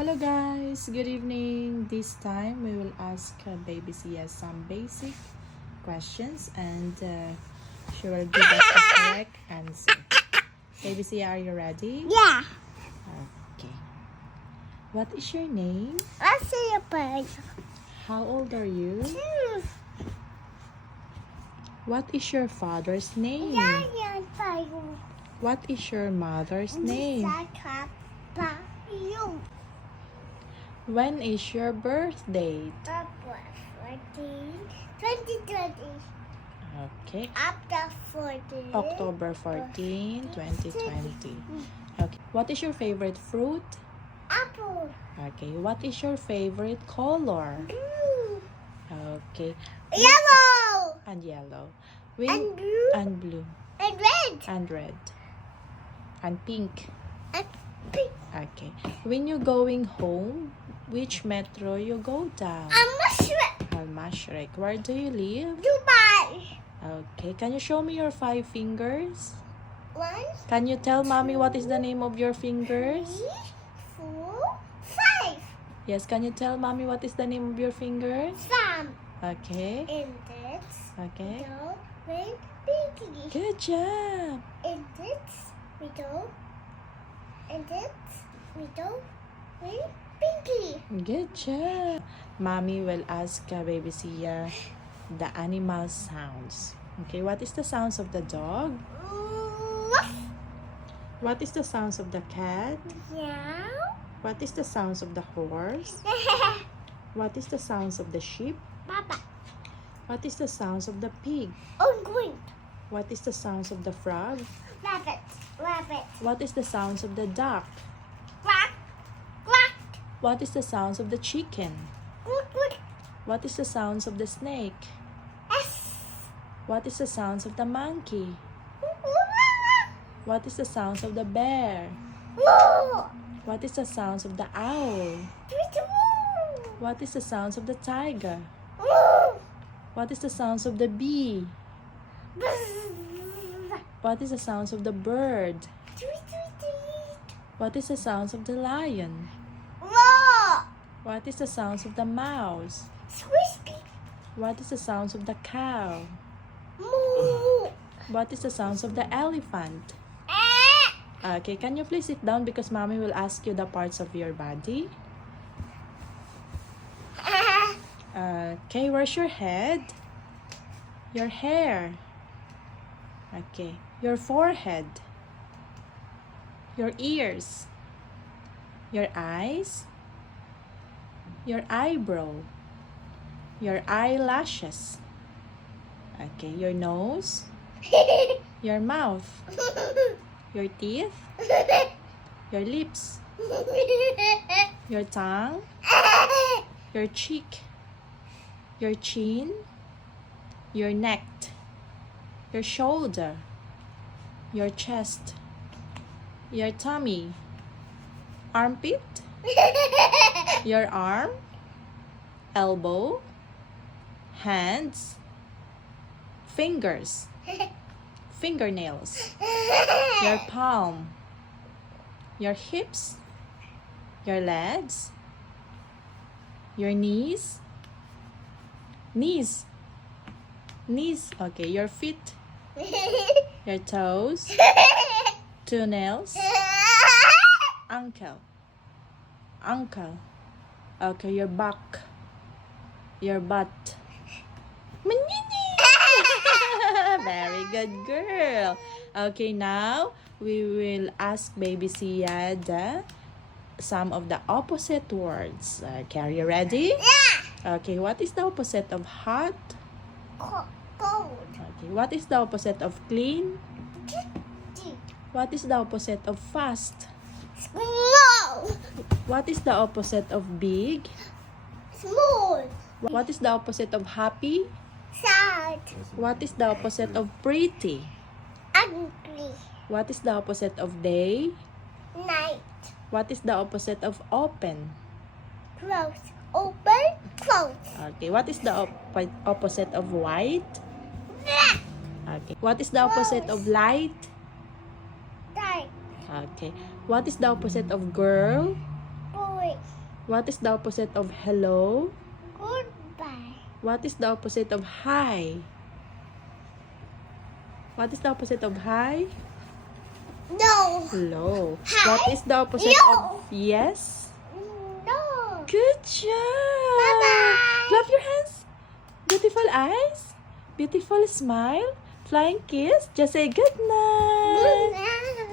Hello guys, good evening. This time we will ask baby Sia some basic questions and she will give us a correct answer. Baby Sia, are you ready? Yeah. Okay. What is your name? I see a bird. How old are you? What is your father's name? Yeah, yeah, fine. What is your mother's name? You. When is your birthday? 2020. Okay. After 40. October 14, 2020. Okay. What is your favorite fruit? Apple. Okay. What is your favorite color? Blue. Okay. Yellow. And yellow. And blue. And blue. And red. And red. And pink. And pink. Okay. When you're going home, which metro you go down? A mushroom. Al Mashreq. Where do you live? Dubai. Okay. Can you show me your 5 fingers? 1, Can you tell mommy what is the name of your fingers? 3, 4, 5. Yes, can you tell mommy what is the name of your fingers? Thumb. Okay. Index. Okay. Middle. Ring. Pinky. Good job. Index. Middle. Index. Middle. Ring. Pinky. Good job. Mommy will ask baby Sia the animal sounds. Okay, what is the sounds of the dog? What is the sounds of the cat? Meow. What is the sounds of the horse? What is the sounds of the sheep? Papa. What is the sounds of the pig? Green. What is the sounds of the frog? Rabbit. Rabbit. What is the sounds of the duck? Quack. Quack. What is the sounds of the chicken? Quack. Quack. What is the sounds of the snake? S. What is the sounds of the monkey? What is the sounds of the bear? What is the sounds of the owl? What is the sounds of the tiger? What is the sounds of the bee? What is the sounds of the bird? What is the sounds of the lion? What is the sounds of the mouse? What is the sounds of the cow? What is the sounds of the elephant? Okay, can you please sit down because mommy will ask you the parts of your body? Okay, where's your head? Your hair. Okay, your forehead. Your ears. Your eyes. Your eyebrow. Your eyelashes. Okay, your nose. Your mouth. Your teeth. Your lips. Your tongue. Your cheek. Your chin. Your neck. Your shoulder. Your chest. Your tummy. Armpit. Your arm. Elbow. Hands. Fingers. Fingernails. Your palm. Your hips. Your legs. Your knees. Knees. Okay, your feet. Your toes. Toenails. Ankle. Okay, your back. Your butt. Very good girl. Okay, now we will ask baby Sia some of the opposite words. Okay, are you ready? Yeah. Okay, what is the opposite of hot? Cold. Okay, what is the opposite of clean? What is the opposite of fast? Small. What is the opposite of big? Small. What is the opposite of happy? Sad. What is the opposite of pretty? Ugly. What is the opposite of day? Night. What is the opposite of open? Close. Open. Close. Okay, what is the opposite of white? Black. Okay, what is the opposite of light? Dark. Okay, what is the opposite of girl? Boy. What is the opposite of hello? Goodbye. What is the opposite of hi? What is the opposite of hi? No. Low. Hi? What is the opposite Low. of yes? No. Good job. Bye-bye. Clap your hands. Beautiful eyes. Beautiful smile. Flying kiss. Just say good night. Good night.